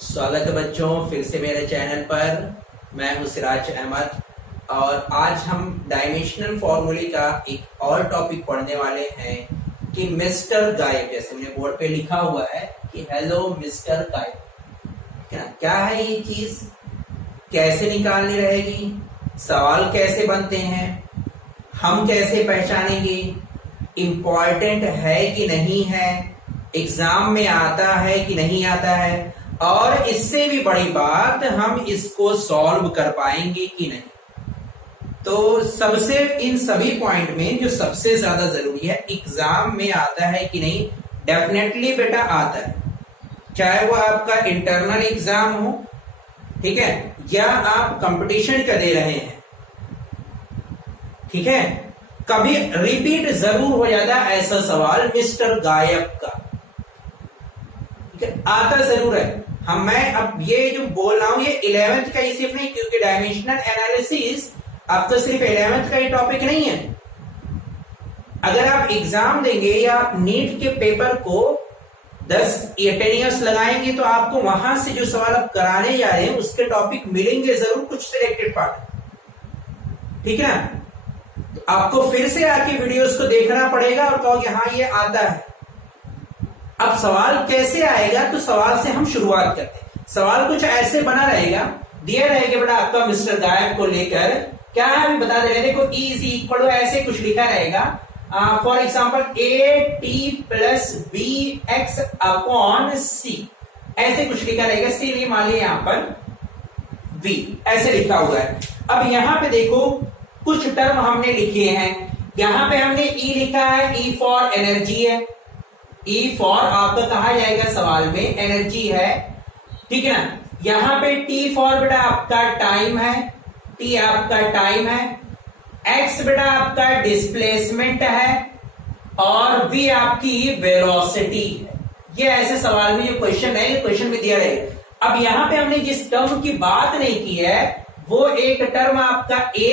स्वागत है बच्चों फिर से मेरे चैनल पर। मैं हूं सिराज अहमद और आज हम डायमेंशनल फॉर्मूले का एक और टॉपिक पढ़ने वाले हैं कि मिस्टर गायब, जैसे मैंने बोर्ड पे लिखा हुआ है कि हेलो मिस्टर गायब, क्या है ये चीज, कैसे निकालनी रहेगी, सवाल कैसे बनते हैं, हम कैसे पहचानेंगे, इम्पोर्टेंट है कि नहीं है, एग्जाम में आता है कि नहीं आता है, और इससे भी बड़ी बात हम इसको सॉल्व कर पाएंगे कि नहीं। तो सबसे इन सभी पॉइंट में जो सबसे ज्यादा जरूरी है, एग्जाम में आता है कि नहीं, डेफिनेटली बेटा आता है। चाहे वो आपका इंटरनल एग्जाम हो, ठीक है, या आप कंपटीशन का दे रहे हैं, ठीक है, कभी रिपीट जरूर हो जाता है ऐसा सवाल मिस्टर गायब का, आता जरूर है। मैं अब ये जो बोल रहा हूं ये 11th का ही सिर्फ नहीं, क्योंकि डायमेंशनल एनालिसिस अब तो सिर्फ 11th का ही टॉपिक नहीं है। अगर आप एग्जाम देंगे या आप नीट के पेपर को 10 या 10 ईयर्स लगाएंगे तो आपको वहां से जो सवाल आप कराने जा रहे हैं उसके टॉपिक मिलेंगे जरूर, कुछ सिलेक्टेड पार्ट, ठीक है ना। तो आपको फिर से आके वीडियोस को देखना पड़ेगा और कहोगे हाँ ये आता है। अब सवाल कैसे आएगा, तो सवाल से हम शुरुआत करते हैं। सवाल कुछ ऐसे बना रहेगा, दिया रहेगा बेटा आपका मिस्टर गायब को लेकर, क्या है अभी बता दे, देखो E इज इक्वल टू ऐसे कुछ लिखा रहेगा, for example AT plus BX upon C, ऐसे कुछ लिखा रहेगा। C लिए मान लिया यहां पर V ऐसे लिखा हुआ है। अब यहां पे देखो कुछ टर्म हमने लिखे हैं, यहां पे हमने E लिखा है, E फॉर एनर्जी है, E फॉर आपका कहा जाएगा सवाल में एनर्जी है, ठीक है ना। यहां पे T फॉर बेटा आपका टाइम है, T आपका टाइम है, X बेटा आपका डिस्प्लेसमेंट है और V आपकी वेलोसिटी है। ये ऐसे सवाल में जो क्वेश्चन है, ये क्वेश्चन में दिया रहेगा। अब यहां पे हमने जिस टर्म की बात नहीं की है वो एक टर्म आपका A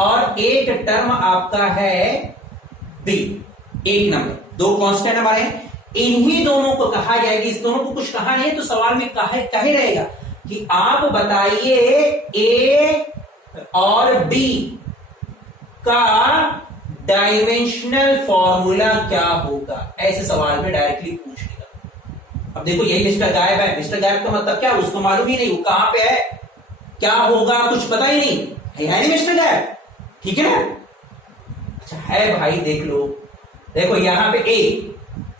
और एक टर्म आपका है B, एक नंबर, दो कांस्टेंट हमारे हैं, इन्हीं दोनों को कहा जाएगा। इस दोनों को कुछ कहा नहीं है तो सवाल में कहे रहेगा कि आप बताइए ए और बी का डायमेंशनल फॉर्मूला क्या होगा, ऐसे सवाल में डायरेक्टली पूछ लेगा। अब देखो यही मिस्टर गायब है, मिस्टर गायब का मतलब क्या, उसको मालूम ही नहीं वो कहां पे है, क्या होगा कुछ पता ही नहीं है नहीं मिस्टर गायब, ठीक है ना। अच्छा है भाई, देख लो, देखो यहां पे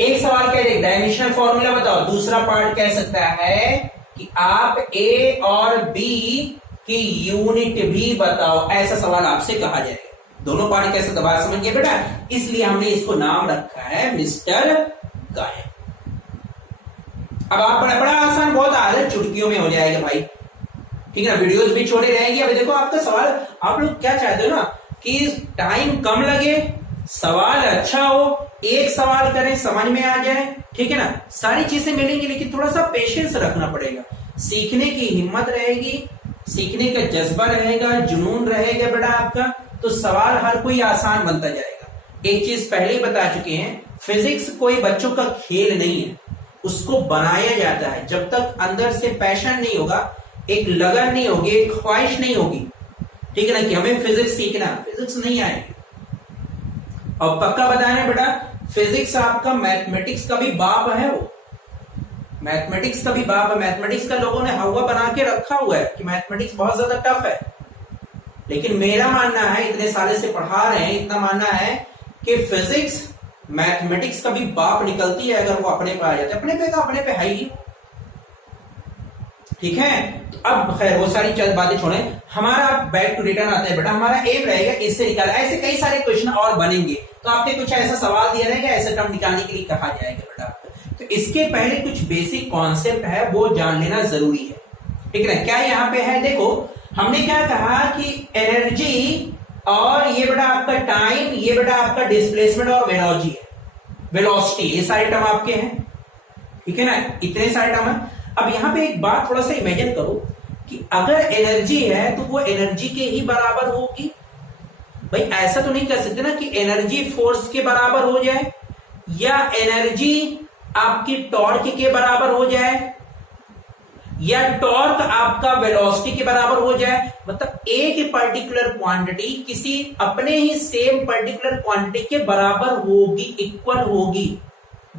एक सवाल कह दे डायमेंशनल फॉर्मूला बताओ, दूसरा पार्ट कह सकता है कि आप ए और बी की यूनिट भी बताओ, ऐसा सवाल आपसे कहा जाएगा। दोनों पार्ट कैसे दबा समझ गए बेटा, इसलिए हमने इसको नाम रखा है मिस्टर गायब। अब आप बड़ा आसान, बहुत आसान, चुटकियों में हो जाएगा भाई, ठीक है ना। वीडियोस भी छोड़े रहेंगे। अब देखो आपका सवाल, आप लोग क्या चाहते हो ना कि टाइम कम लगे, सवाल अच्छा हो, एक सवाल करें समझ में आ जाए, ठीक है ना। सारी चीजें मिलेंगी लेकिन थोड़ा सा पेशेंस रखना पड़ेगा, सीखने की हिम्मत रहेगी, सीखने का जज्बा रहेगा, जुनून रहेगा बेटा आपका, तो सवाल हर कोई आसान बनता जाएगा। एक चीज पहले ही बता चुके हैं, फिजिक्स कोई बच्चों का खेल नहीं है, उसको बनाया जाता है। जब तक अंदर से पैशन नहीं होगा, एक लगन नहीं होगी, एक ख्वाहिश नहीं होगी, ठीक है ना, कि हमें फिजिक्स सीखना, फिजिक्स नहीं आएगी। और पक्का बताना बेटा, फिजिक्स आपका मैथमेटिक्स का भी बाप है, वो मैथमेटिक्स का भी बाप है। मैथमेटिक्स का लोगों ने हवा बना के रखा हुआ है कि मैथमेटिक्स बहुत ज्यादा टफ है, लेकिन मेरा मानना है, इतने साल से पढ़ा रहे हैं, इतना मानना है कि फिजिक्स मैथमेटिक्स का भी बाप निकलती है अगर वो अपने पे आ जाते, अपने पे है ही, ठीक है। तो अब खैर वो सारी चंद बातें छोड़े, हमारा बैक टू रिटर्न आता है बेटा, हमारा एम रहेगा इससे निकाला। ऐसे कई सारे क्वेश्चन और बनेंगे, तो आपके कुछ ऐसा सवाल दिया रहेगा, ऐसा टर्म निकालने के लिए कहा जाएगा बेटा। तो इसके पहले कुछ बेसिक कॉन्सेप्ट है वो जान लेना जरूरी है, ठीक है ना। क्या यहाँ पे है, देखो हमने क्या कहा कि एनर्जी और ये बेटा आपका टाइम, ये बेटा आपका डिस्प्लेसमेंट और वेलोसिटी, ये सारे टर्म आपके हैं, ठीक है ना, इतने सारे टर्म है। अब यहां पे एक बात थोड़ा सा इमेजिन करो कि अगर एनर्जी है तो वो एनर्जी के ही बराबर होगी। भाई ऐसा तो नहीं कह सकते ना कि एनर्जी फोर्स के बराबर हो जाए या एनर्जी आपकी टॉर्क के बराबर हो जाए, या टॉर्क आपका वेलोसिटी के बराबर हो जाए, मतलब एक पर्टिकुलर क्वांटिटी किसी अपने ही सेम पर्टिकुलर क्वांटिटी के बराबर होगी, इक्वल होगी।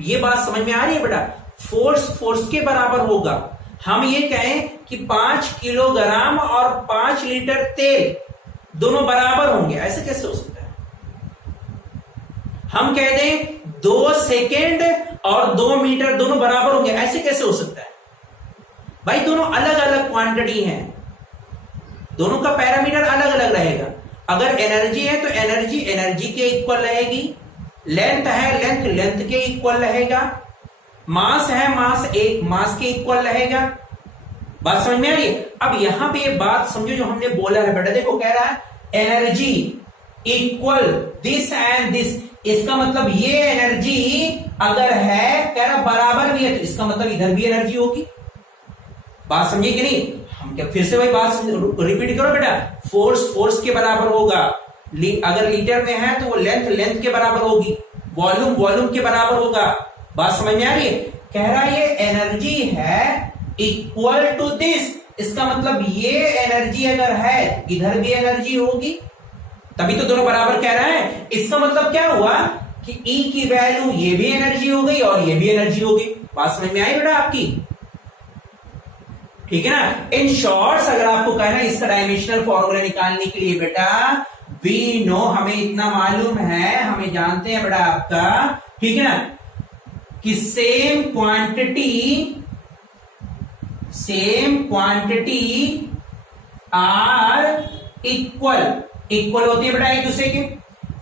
ये बात समझ में आ रही है बेटा? फोर्स के बराबर होगा। हम ये कहें कि 5 किलोग्राम और 5 लीटर तेल दोनों बराबर होंगे, ऐसे कैसे हो सकता है? हम कह दें 2 सेकेंड और 2 मीटर दोनों बराबर होंगे, ऐसे कैसे हो सकता है? भाई दोनों अलग अलग क्वांटिटी हैं, दोनों का पैरामीटर अलग अलग रहेगा। अगर एनर्जी है तो एनर्जी एनर्जी के इक्वल रहेगी, लेंथ है लेंथ लेंथ के इक्वल रहेगा, मास है मास एक मास के इक्वल रहेगा। बात समझ में आ रही है? अब यहां पे ये बात समझो जो हमने बोला है बेटा, देखो कह रहा है energy equal this and this, इसका मतलब ये एनर्जी अगर है कह रहा बराबर भी है तो इसका मतलब इधर भी एनर्जी होगी। बात समझिए कि नहीं? हम क्या फिर से वही बात रिपीट करो बेटा, फोर्स के बराबर होगा, अगर लीटर में है तो वो लेंथ के बराबर होगी, वॉल्यूम के बराबर होगा। बात समझ में आ रही है? कह रहा है ये एनर्जी है इक्वल टू दिस, इसका मतलब ये एनर्जी अगर है इधर भी एनर्जी होगी, तभी तो दोनों बराबर कह रहा है। इसका मतलब क्या हुआ कि E की वैल्यू ये भी एनर्जी हो गई और ये भी एनर्जी हो गई। बात समझ में आई बेटा आपकी? ठीक है ना? इन शॉर्ट्स अगर आपको कहना है इसका डायमेंशनल फॉर्मूला निकालने के लिए बेटा, वी नो, हमें इतना मालूम है, हमें जानते हैं बेटा आपका, ठीक है ना, कि सेम क्वांटिटी आर इक्वल होती है बेटा एक दूसरे के,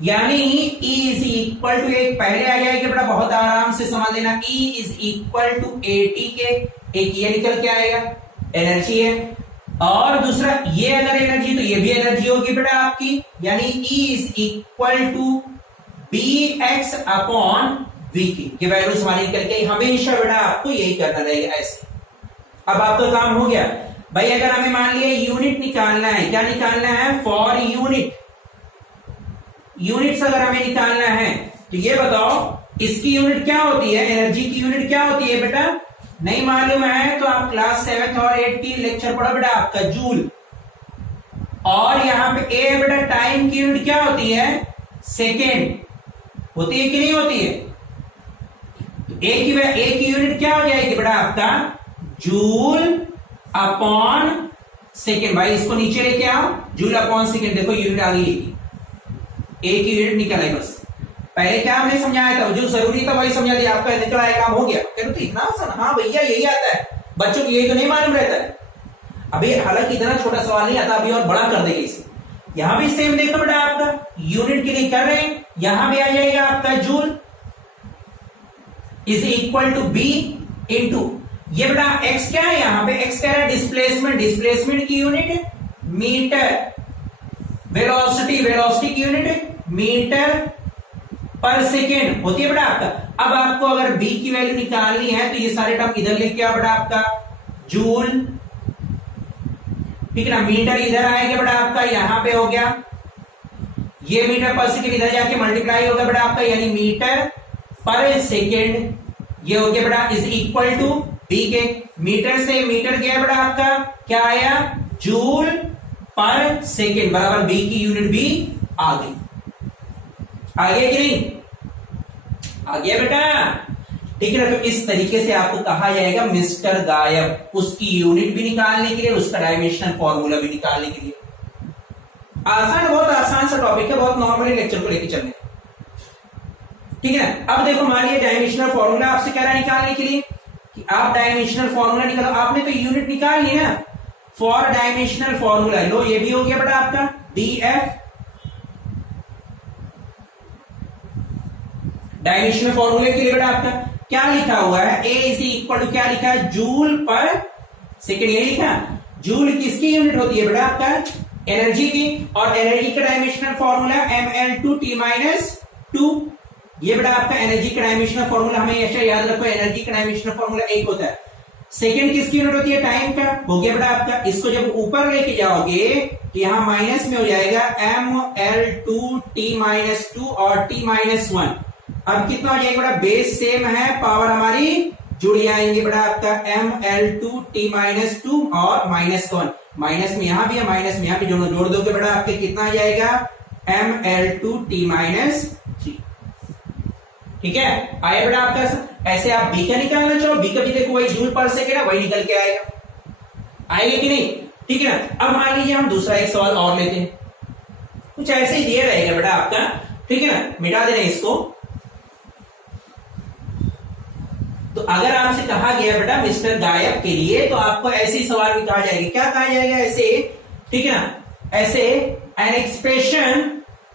यानी E इज इक्वल टू, एक पहले आ जाएगा बेटा, बहुत आराम से समझ लेना, E is equal to AT के, एक ये निकल के आएगा, एनर्जी है, और दूसरा ये अगर एनर्जी तो ये भी एनर्जी होगी बेटा आपकी, यानी E is equal to BX upon V की, ये वैल्यूज हमारी निकल के, हमेशा बेटा आपको यही करना रहेगा ऐसे। अब आपका काम हो गया भाई। अगर हमें मान लिया यूनिट निकालना है, क्या निकालना है? फॉर यूनिट्स अगर हमें निकालना है तो ये बताओ इसकी यूनिट क्या होती है, एनर्जी की यूनिट क्या होती है बेटा? नहीं मालूम है तो आप क्लास 7 और 8 की लेक्चर पढ़ो बेटा आपका, जूल। और यहां पे ए बेटा टाइम की यूनिट क्या होती है? सेकेंड होती है कि नहीं होती है? तो ए की यूनिट क्या हो जाएगी बेटा आपका? Joule upon second. भाई इसको नीचे लेके आओ, जूल अपॉन सेकेंड, देखो यूनिट आ गई, ए की यूनिट निकल आई। बस पहले क्या हमने समझाया था, जो जरूरी था वही समझा दिया, आपका निकल आया, काम हो गया। कह रहे इतना आसान? हाँ भैया यही आता है, बच्चों को यही तो नहीं मालूम रहता है। अभी हालांकि इतना छोटा सवाल नहीं आता, अभी और बड़ा कर देंगे इसे। यहां भी सेम देखो बेटा आपका, यूनिट के लिए कर रहे हैं, यहां भी आ जाएगा आपका joule is equal to B into ये बेटा एक्स क्या है, यहां पे एक्स क्या है? डिस्प्लेसमेंट की यूनिट मीटर, वेलोसिटी की यूनिट मीटर पर सेकेंड होती है बेटा आपका। अब आपको अगर बी की वैल्यू निकालनी है तो ये सारे टर्म इधर लेके आओ बेटा आपका, जूल, ठीक है ना, मीटर इधर आएगा बेटा आपका, यहां पे हो गया, ये मीटर पर सेकेंड इधर जाके मल्टीप्लाई होगा बेटा आपका, यानी मीटर पर सेकेंड, ये हो गया बेटा इज इक्वल टू बी के, मीटर से मीटर गया बेटा आपका, क्या आया? जूल पर सेकेंड बराबर बी की यूनिट भी आ गई। आ गया कि नहीं? आ गया बेटा, ठीक है ना। तो इस तरीके से आपको कहा जाएगा मिस्टर गायब, उसकी यूनिट भी निकालने के लिए, उसका डायमेंशनल फॉर्मूला भी निकालने के लिए। आसान, बहुत आसान सा टॉपिक है, बहुत नॉर्मली लेक्चर को लेकर चलने, ठीक है ना। अब देखो मान लिया डायमेंशनल फॉर्मूला आपसे कह रहा है निकालने के लिए कि आप डायमेंशनल फॉर्मूला निकालो। आपने तो यूनिट निकाल ली ना, फॉर डायमेंशनल फॉर्मूला, लो ये भी हो गया बेटा आपका DF, डायमेंशनल फॉर्मूले के लिए बेटा आपका क्या लिखा हुआ है? A इज इक्वल टू क्या लिखा है? जूल पर सेकेंड, ये लिखा। जूल किसकी यूनिट होती है बेटा आपका? एनर्जी की, और एनर्जी का डायमेंशनल फॉर्मूला mL2T-2, ये बेटा आपका एनर्जी का डायमेंशनल फॉर्मूला, हमें ऐसा याद रखो, एनर्जी का डायमेंशनल फॉर्मूला एक होता है। सेकेंड किसकी यूनिट होती है? टाइम का, हो गया बेटा आपका। इसको जब ऊपर लेके जाओगे तो यहां माइनस में हो जाएगा mL2T-2 और T-1। अब कितना हो जाएगा बेटा? बेस सेम है, पावर हमारी जुड़ आएंगे बेटा आपका ml2t माइनस 2 और -1, माइनस में यहां भी है माइनस में यहां भी जोड़ दोगे बेटा आपके कितना आ जाएगा ml2t माइनस 3। ठीक है, आया बेटा आपका। ऐसे आप b का निकालना चाहो, b का भी देखो वही जूल पर सेकेंड है, वही निकल के आएगा, आएगा कि नहीं। ठीक है ना। अब मान लीजिए हम दूसरा एक सवाल और लेते हैं, कुछ ऐसे ही दिया रहेगा बेटा आपका। ठीक है ना, मिटा देना इसको। तो अगर आपसे कहा गया बेटा मिस्टर गायब के लिए, तो आपको ऐसे ही सवाल भी कहा जाएगा। क्या कहा जाएगा ऐसे, ठीक है ना, ऐसे एन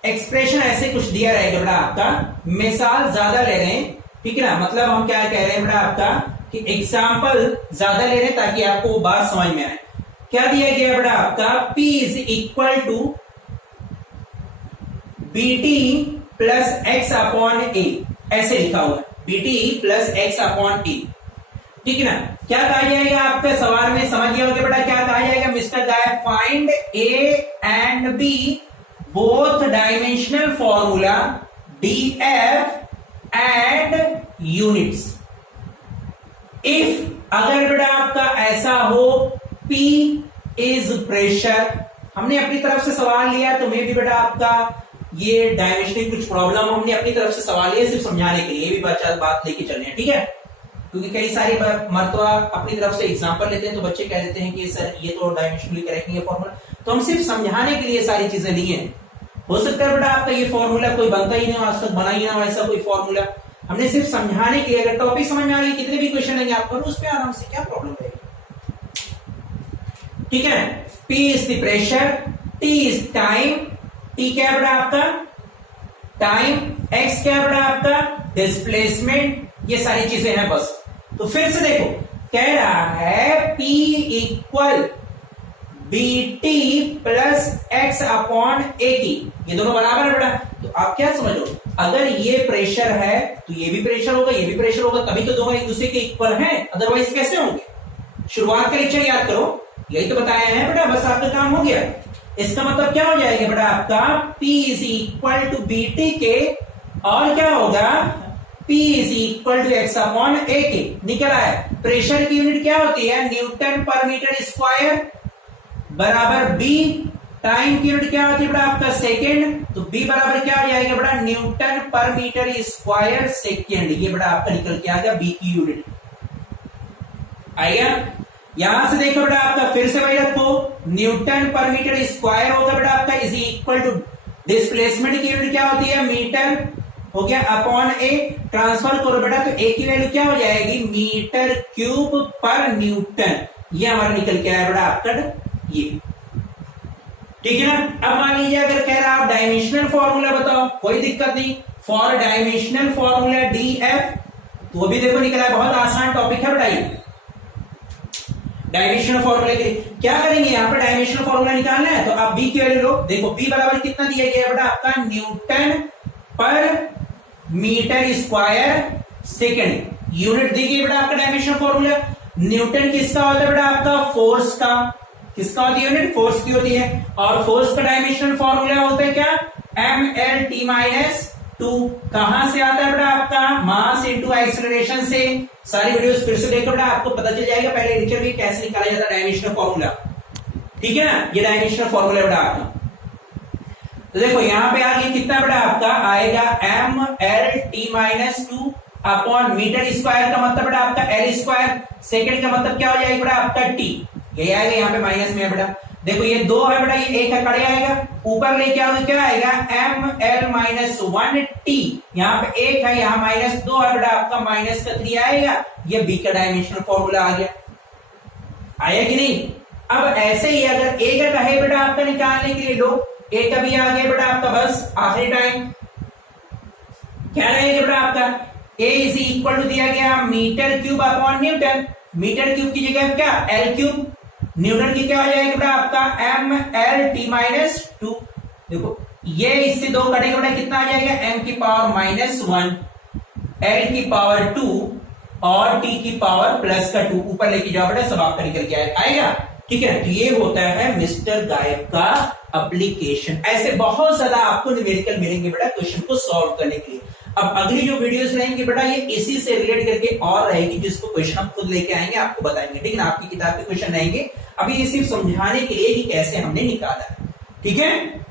एक्सप्रेशन ऐसे कुछ दिया रहेगा बेटा आपका, मिसाल ज्यादा ले रहे हैं। ठीक है ना, मतलब हम क्या कह रहे हैं बेटा आपका कि एग्जाम्पल ज्यादा ले रहे हैं ताकि आपको वो बात समझ में आए। क्या दिया गया बेटा आपका, P is equal to BT plus X upon A, ऐसे लिखा हुआ है BT plus X upon A. ठीक है ना। क्या कहा जाएगा आपके सवाल में, समझ गया होगा बेटा क्या कहा जाएगा, मिस्टर गायब find A and B both dimensional formula DF and units if, अगर बेटा आपका ऐसा हो P इज प्रेशर। हमने अपनी तरफ से सवाल लिया, तो मे भी बेटा आपका ये डायमेंशनिंग कुछ प्रॉब्लम हमने अपनी तरफ से सवाल लिया सिर्फ समझाने के लिए, भी बात लेके चलने हैं। ठीक है, क्योंकि कई सारी मरतबा अपनी तरफ से एग्जांपल लेते हैं तो बच्चे कह देते हैं कि सर ये तो डायमेंशनली करेक्ट नहीं है फॉर्मूला, तो हम सिर्फ समझाने के लिए सारी चीजें लिए हैं। हो सकता है बेटा आपका ये फॉर्मूला कोई बनता ही नहीं, आज तक बना ही ना ऐसा कोई फॉर्मूला, हमने सिर्फ समझाने के लिए। अगर टॉपिक समझ में आ रही है, कितने भी क्वेश्चन लेंगे आप करो उस पर आराम से, क्या प्रॉब्लम है। ठीक है, P is the pressure, T is time, T क्या है बेटा आपका टाइम, X क्या है बेटा आपका डिस्प्लेसमेंट, ये सारी चीजें हैं बस। तो फिर से देखो, कह रहा है P equal BT plus X upon A की, ये दोनों बराबर है बेटा। तो आप क्या समझो, अगर ये प्रेशर है तो ये भी प्रेशर होगा, ये भी प्रेशर होगा, तभी तो दोनों एक दूसरे के इक्वल हैं, अदरवाइज कैसे होंगे। शुरुआत का लेक्चर याद करो, यही तो बताया है बेटा, बस आपका काम हो गया। इसका मतलब क्या हो जाएगा बेटा आपका P is equal to BT के, और क्या होगा P is equal to X upon A के। निकल आया, प्रेशर की यूनिट क्या होती है, न्यूटन पर मीटर स्क्वायर बराबर B, टाइम की यूनिट क्या होती है बेटा आपका सेकेंड, तो B बराबर क्या हो जाएगा बेटा न्यूटन पर मीटर स्क्वायर सेकेंड। ये बेटा आपका निकल के आ गया B की यूनिट आएगा। यहां से देखो बेटा आपका फिर से वही रखो, न्यूटन पर मीटर स्क्वायर होगा बेटा आपका इज इक्वल टू डिस्प्लेसमेंट की यूनिट क्या होती है मीटर, हो गया अपॉन ए, ट्रांसफर करो बेटा तो ए की वैल्यू क्या हो जाएगी मीटर क्यूब पर न्यूटन। ये हमारा निकल के आया बेटा आपका ये। ठीक है ना। अब मान लीजिए अगर कह रहा आप डायमेंशनल फॉर्मूला बताओ, कोई दिक्कत नहीं, फॉर डायमेंशनल फॉर्मूला DF, तो वो भी देखो निकला है, बहुत आसान टॉपिक है बेटा। डायमेंशनल फॉर्मूला के लिए क्या करेंगे, यहां पर डायमेंशनल फॉर्मूला निकालना है तो आप B की वैल्यू लो। देखो B बराबर कितना दिया गया है बेटा आपका न्यूटन पर मीटर स्क्वायर सेकेंड, यूनिट दी गई बेटा आपका डायमेंशनल फॉर्मूला। न्यूटन किसका होता है बेटा आपका फोर्स का, किसका होती है यूनिट फोर्स की होती है, और फोर्स का डायमेंशनल फॉर्मूला होता है क्या mlt माइनस 2। कहां से आता है बेटा आपका मास इंटू एक्सीलरेशन से। सारी वीडियोस फिर से देखो बेटा, आपको पता चल जाएगा पहले लेक्चर में कैसे निकाला जाता है डायमेंशनल फॉर्मूला। ठीक है ना, ये डायमेंशनल फॉर्मूला बेटा आपका। तो देखो यहां पे आगे कितना बेटा आपका आएगा mlt minus 2 upon metre square का मतलब बेटा आपका l स्क्वायर, सेकेंड का मतलब क्या हो जाएगा बेटा आपका t, ये आएगा यहाँ पे माइनस में है बेटा। देखो ये 2 है बेटा, ये 1 है, कड़े आएगा, ऊपर लेके आओगे क्या आएगा ml माइनस 1t, यहाँ पे 1 है, यहाँ माइनस 2 है बेटा आपका, माइनस का 3 आएगा। ये B का डायमेंशनल फॉर्मूला आ गया, आया कि नहीं। अब ऐसे ही अगर A का कहे बेटा आपका निकालने के लिए लो, A का भी आ गया बेटा आपका, बस आखिरी टाइम क्या रहेगा बेटा आपका A इज इक्वल टू दिया गया metre cube upon newton, metre cube की जगह क्या L क्यूब, न्यूटन की क्या हो जाएगा बेटा आपका mlt माइनस 2। देखो ये इससे 2 कटेगा बेटा, कितना आ जाएगा m की पावर माइनस 1, l की पावर 2 और t की पावर प्लस का 2, ऊपर लेके जाओ बेटा सब आपका निकल के आएगा। ठीक है, तो ये होता है मिस्टर गायब का एप्लीकेशन। ऐसे बहुत ज्यादा आपको न्यूमेरिकल मिलेंगे बेटा क्वेश्चन को सॉल्व करने के लिए। अब अगली जो वीडियोस रहेंगी बेटा ये इसी से रिलेट करके और रहेगी, जिसको क्वेश्चन हम खुद लेके आएंगे, आपको बताएंगे, ठीक है ना, आपकी किताब के क्वेश्चन रहेंगे। अभी ये सिर्फ समझाने के लिए कि कैसे हमने निकाला है, ठीक है।